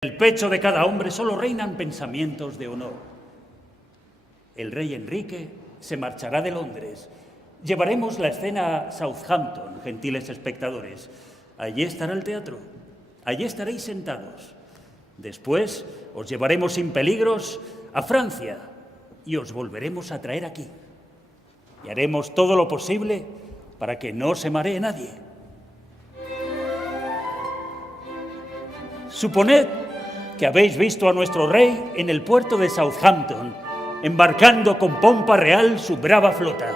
En el pecho de cada hombre solo reinan pensamientos de honor. El rey Enrique se marchará de Londres. Llevaremos la escena a Southampton, gentiles espectadores. Allí estará el teatro. Allí estaréis sentados. Después os llevaremos sin peligros a Francia y os volveremos a traer aquí. Y haremos todo lo posible para que no se maree nadie. Suponed que habéis visto a nuestro rey en el puerto de Southampton, embarcando con pompa real su brava flota.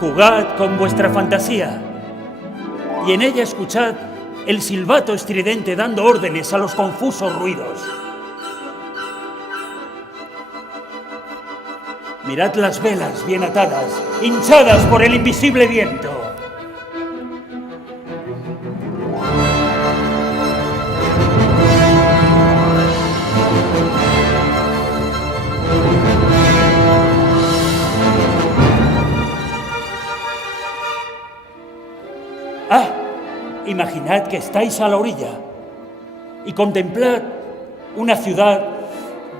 Jugad con vuestra fantasía y en ella escuchad el silbato estridente dando órdenes a los confusos ruidos. Mirad las velas bien atadas, hinchadas por el invisible viento. Imaginad que estáis a la orilla y contemplad una ciudad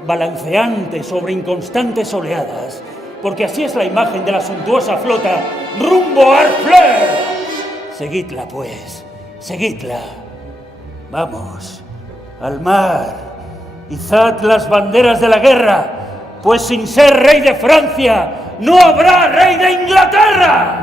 balanceante sobre inconstantes oleadas, porque así es la imagen de la suntuosa flota rumbo a Harfleur. Seguidla, pues, seguidla. Vamos, al mar, izad las banderas de la guerra, pues sin ser rey de Francia, no habrá rey de Inglaterra.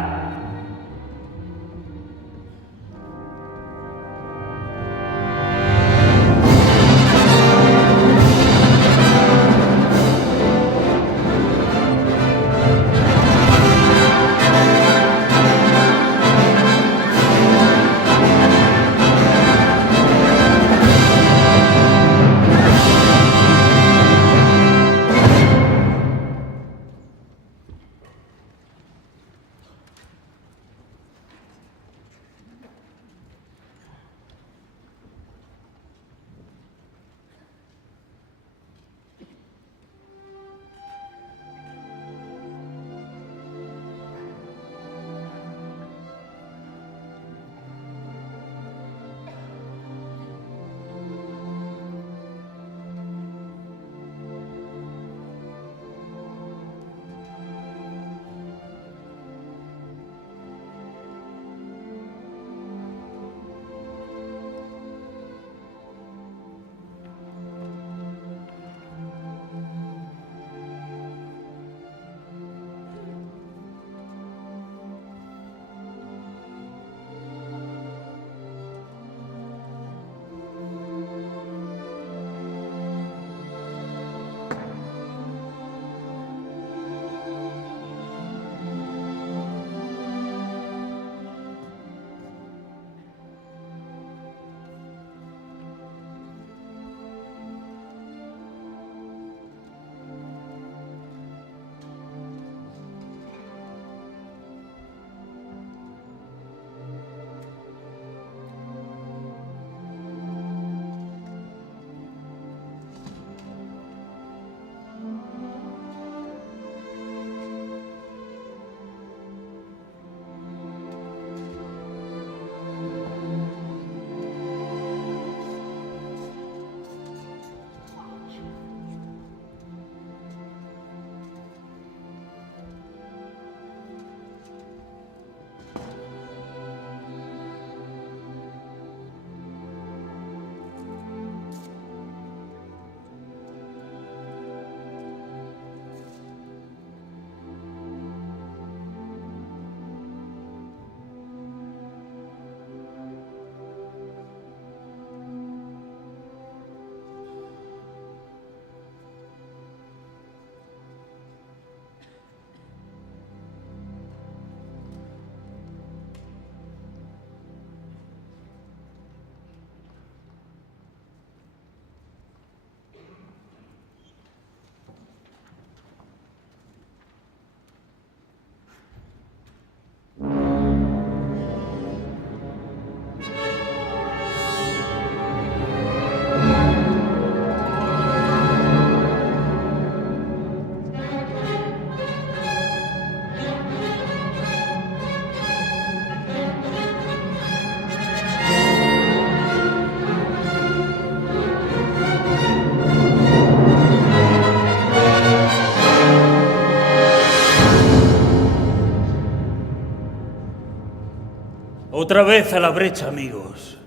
Otra vez a la brecha, amigos.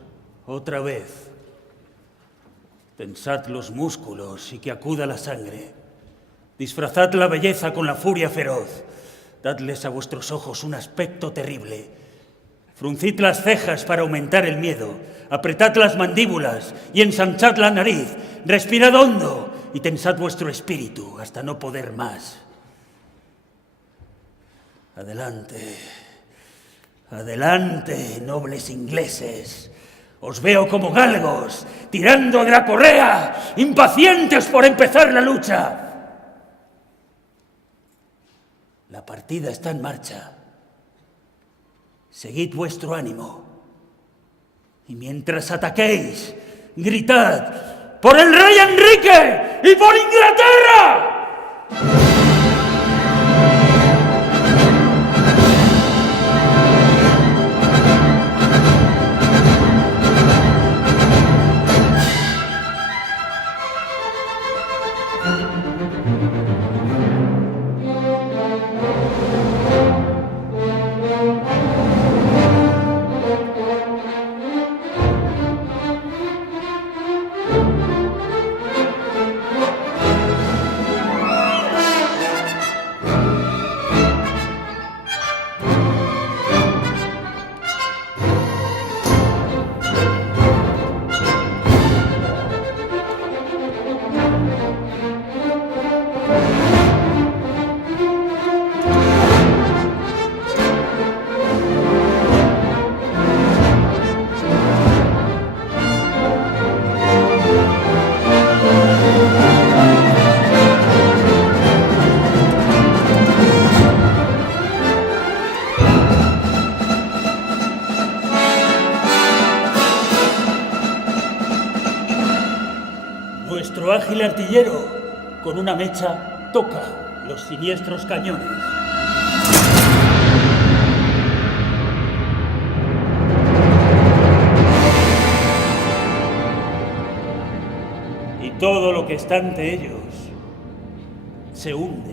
Otra vez. Tensad los músculos y que acuda la sangre. Disfrazad la belleza con la furia feroz. Dadles a vuestros ojos un aspecto terrible. Fruncid las cejas para aumentar el miedo. Apretad las mandíbulas y ensanchad la nariz. Respirad hondo y tensad vuestro espíritu hasta no poder más. Adelante. Adelante, nobles ingleses. Os veo como galgos, tirando de la correa, impacientes por empezar la lucha. La partida está en marcha. Seguid vuestro ánimo. Y mientras ataquéis, gritad: ¡por el rey Enrique y por Inglaterra! Nuestro ágil artillero, con una mecha, toca los siniestros cañones. Y todo lo que está ante ellos se hunde.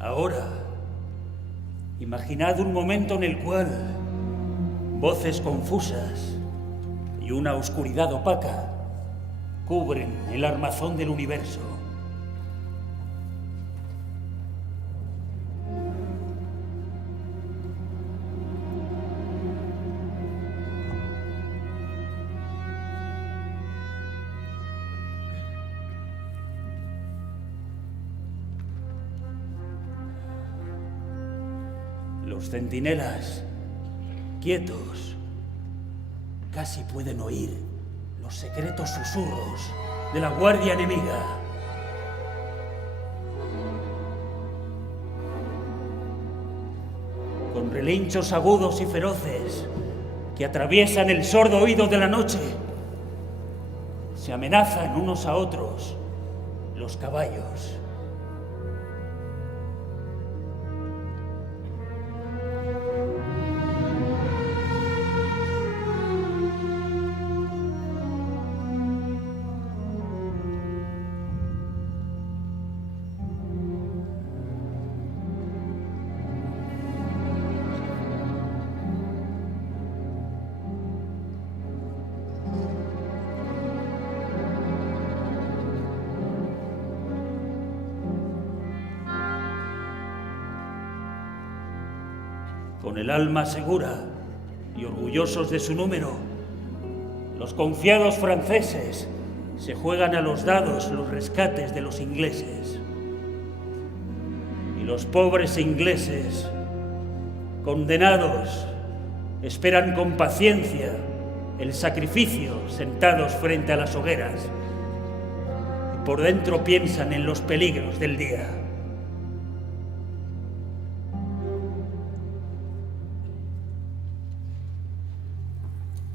Ahora, imaginad un momento en el cual voces confusas y una oscuridad opaca cubren el armazón del universo. Los centinelas, quietos, casi pueden oír los secretos susurros de la guardia enemiga. Con relinchos agudos y feroces que atraviesan el sordo oído de la noche, se amenazan unos a otros los caballos. con el alma segura y orgullosos de su número, los confiados franceses se juegan a los dados los rescates de los ingleses. Y los pobres ingleses, condenados, esperan con paciencia el sacrificio sentados frente a las hogueras y por dentro piensan en los peligros del día.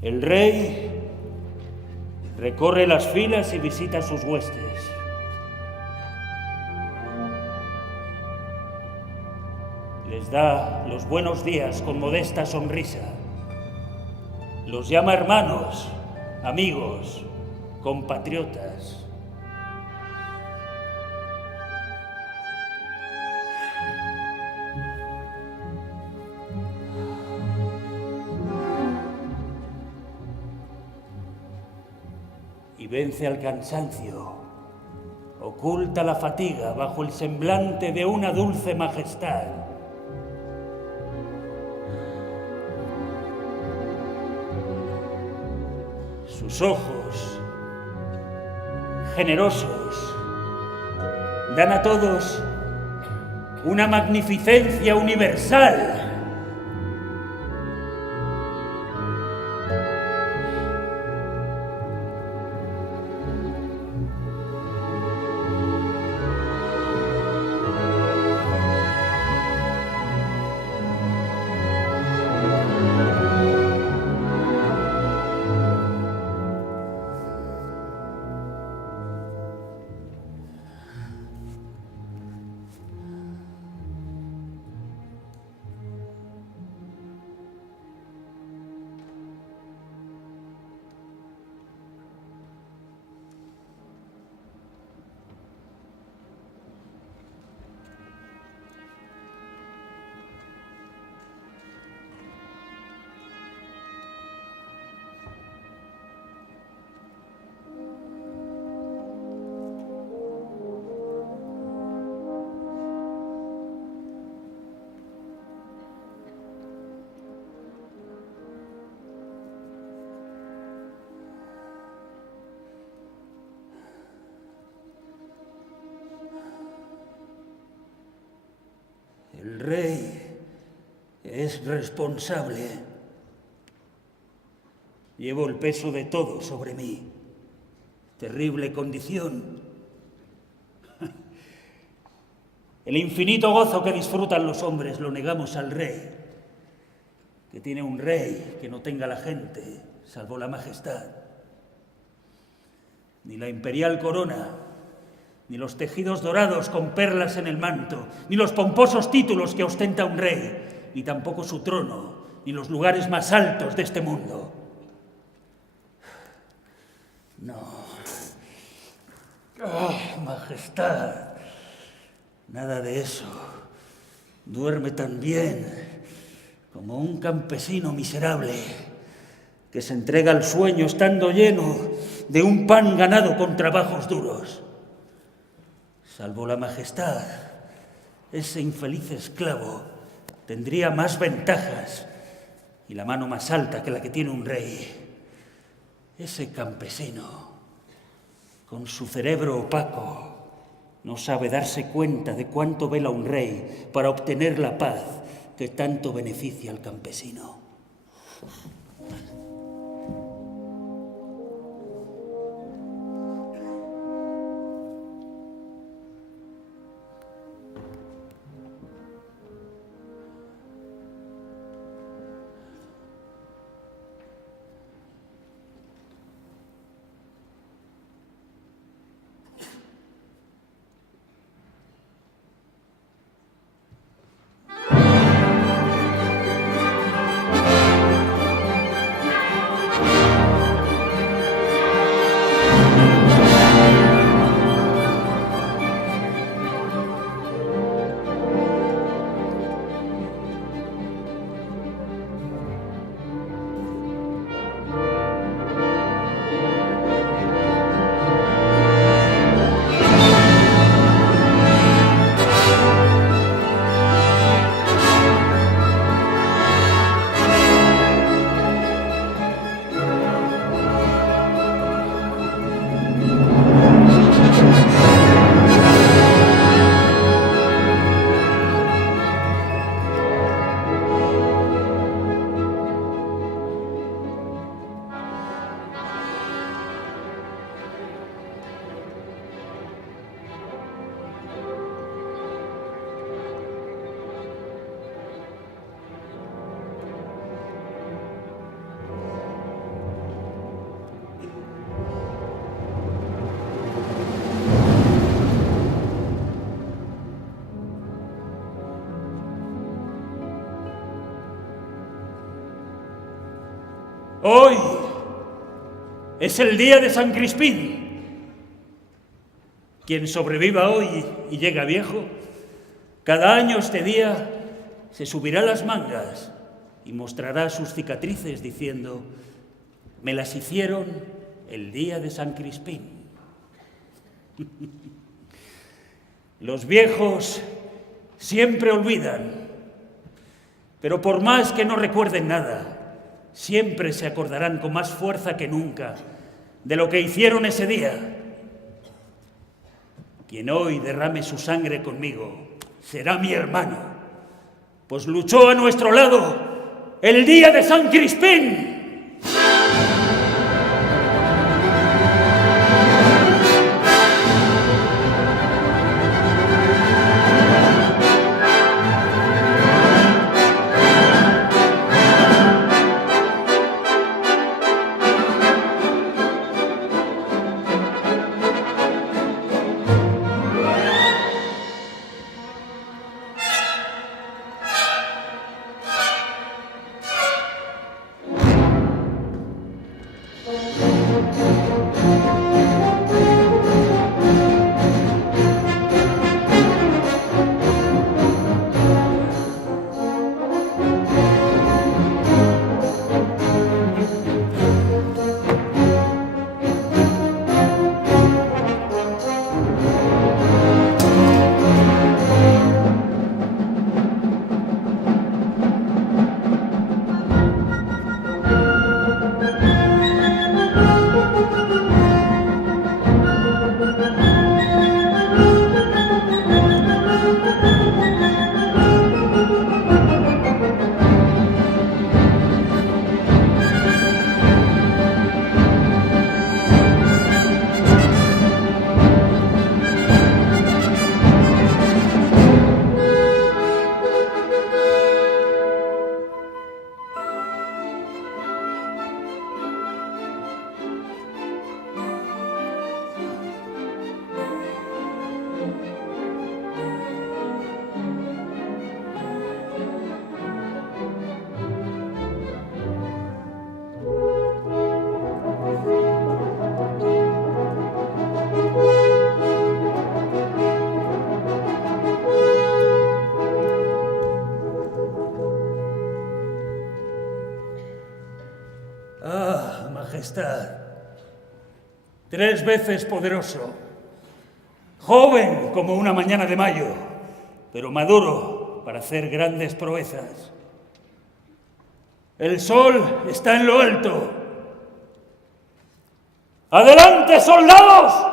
El rey recorre las filas y visita sus huestes. Les da los buenos días con modesta sonrisa. Los llama hermanos, amigos, compatriotas. Y vence al cansancio, oculta la fatiga bajo el semblante de una dulce majestad. Sus ojos, generosos, dan a todos una magnificencia universal. El rey es responsable. Llevo el peso de todo sobre mí. Terrible condición. El infinito gozo que disfrutan los hombres lo negamos al rey. Que tiene un rey que no tenga la gente, salvo la majestad. Ni la imperial corona, ni los tejidos dorados con perlas en el manto, ni los pomposos títulos que ostenta un rey, ni tampoco su trono, ni los lugares más altos de este mundo. No. ¡Oh, majestad! Nada de eso. Duerme tan bien como un campesino miserable que se entrega al sueño estando lleno de un pan ganado con trabajos duros. Salvo la majestad, ese infeliz esclavo tendría más ventajas y la mano más alta que la que tiene un rey. Ese campesino, con su cerebro opaco, no sabe darse cuenta de cuánto vela un rey para obtener la paz que tanto beneficia al campesino. Hoy es el día de San Crispín. Quien sobreviva hoy y llega viejo, cada año este día se subirá las mangas y mostrará sus cicatrices diciendo: me las hicieron el día de San Crispín. Los viejos siempre olvidan, pero por más que no recuerden nada, siempre se acordarán con más fuerza que nunca de lo que hicieron ese día. Quien hoy derrame su sangre conmigo será mi hermano, pues luchó a nuestro lado el día de San Crispín. Ah, Majestad, 3 veces poderoso, joven como una mañana de mayo, pero maduro para hacer grandes proezas. El sol está en lo alto. ¡Adelante, soldados!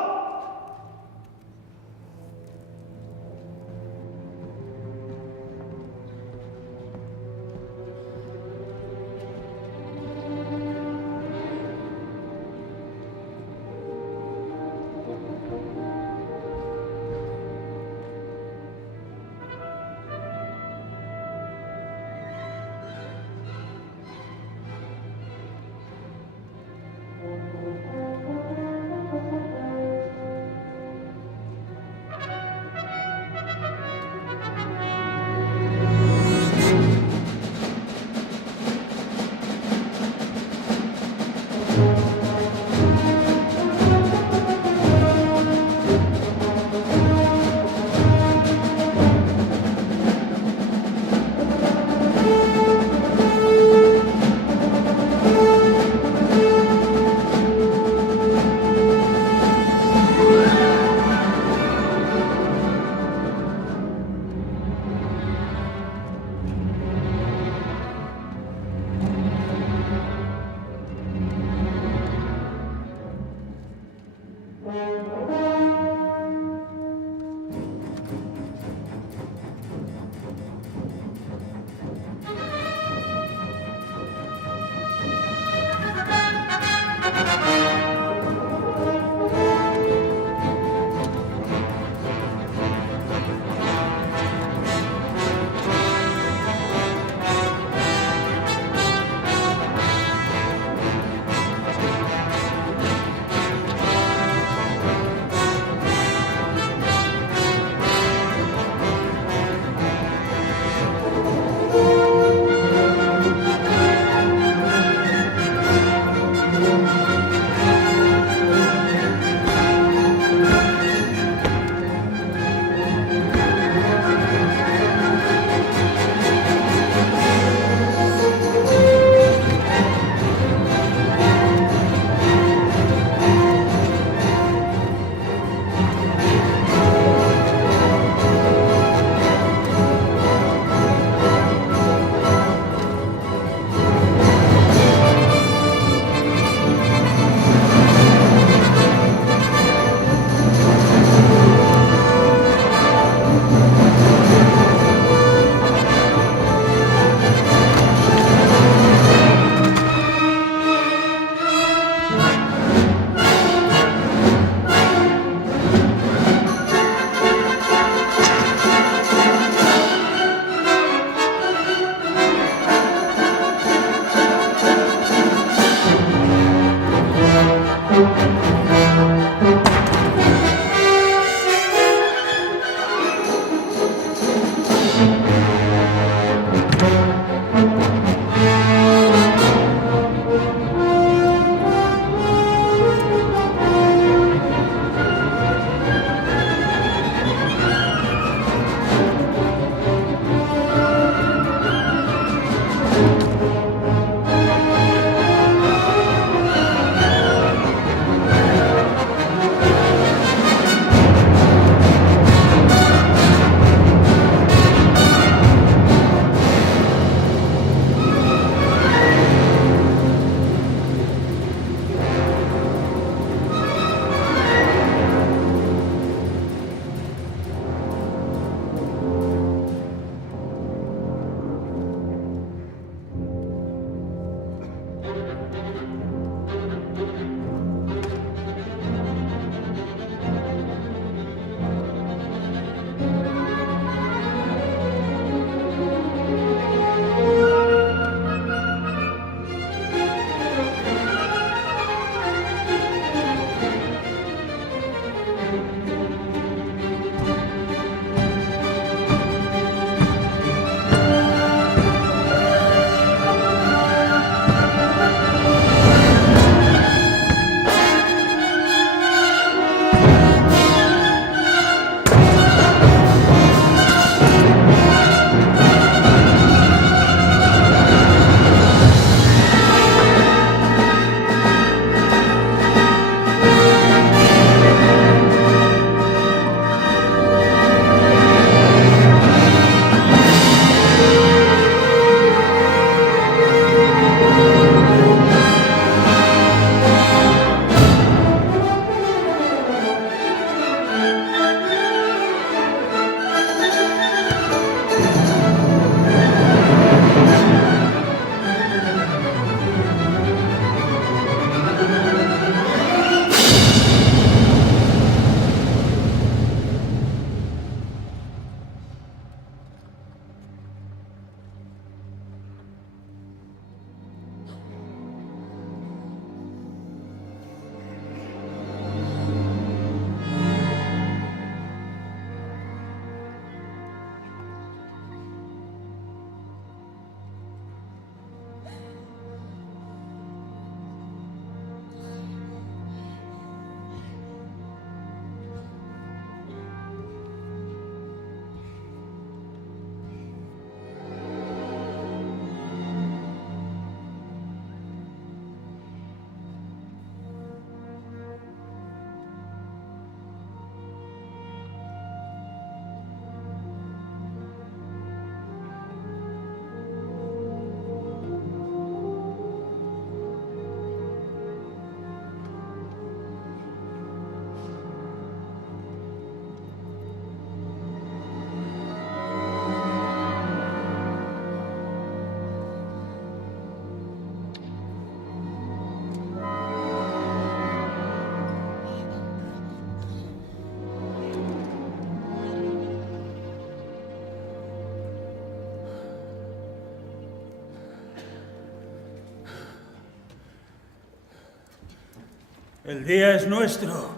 El día es nuestro.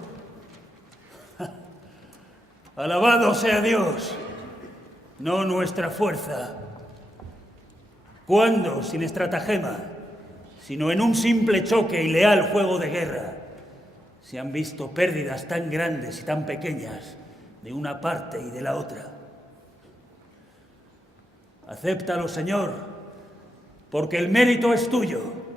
Alabado sea Dios, no nuestra fuerza. ¿Cuándo, sin estratagema, sino en un simple choque y leal juego de guerra, se han visto pérdidas tan grandes y tan pequeñas de una parte y de la otra? Acéptalo, Señor, porque el mérito es tuyo.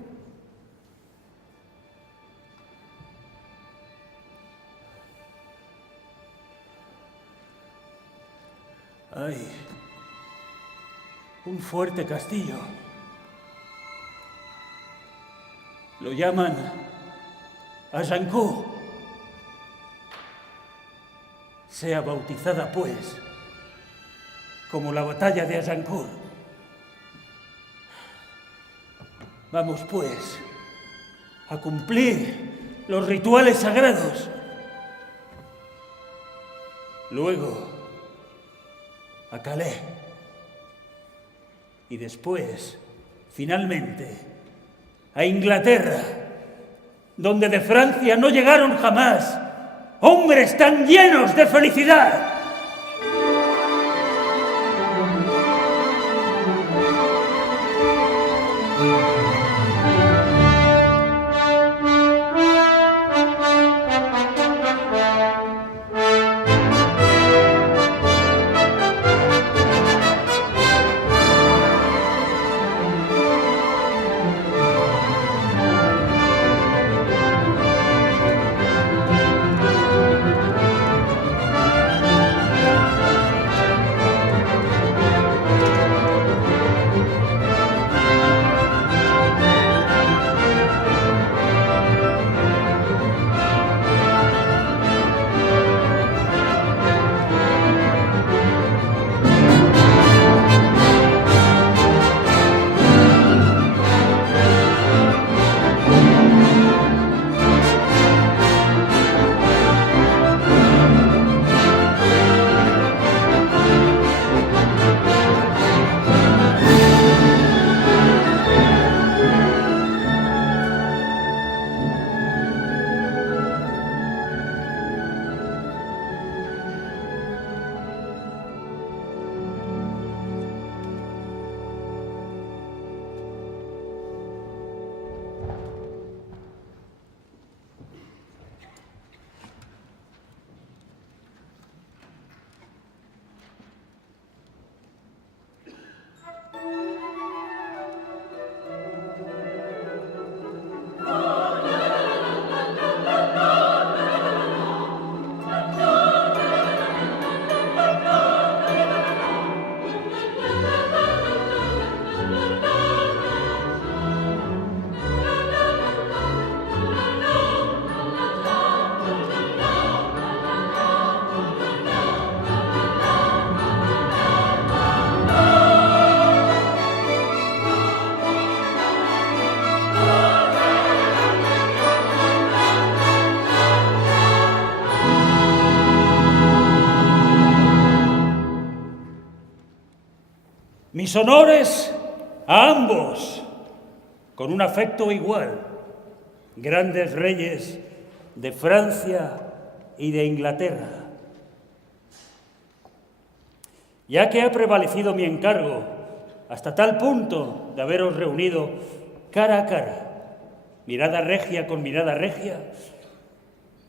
Hay un fuerte castillo. Lo llaman Agincourt. Sea bautizada, pues, como la batalla de Agincourt. Vamos, pues, a cumplir los rituales sagrados. Luego, a Calais. Y después, finalmente, a Inglaterra, donde de Francia no llegaron jamás hombres tan llenos de felicidad. Mis honores a ambos, con un afecto igual, grandes reyes de Francia y de Inglaterra. Ya que ha prevalecido mi encargo hasta tal punto de haberos reunido cara a cara, mirada regia con mirada regia,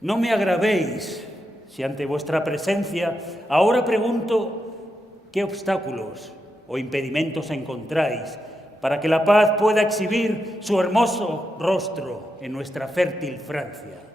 no me agravéis si ante vuestra presencia ahora pregunto qué obstáculos o impedimentos encontráis para que la paz pueda exhibir su hermoso rostro en nuestra fértil Francia.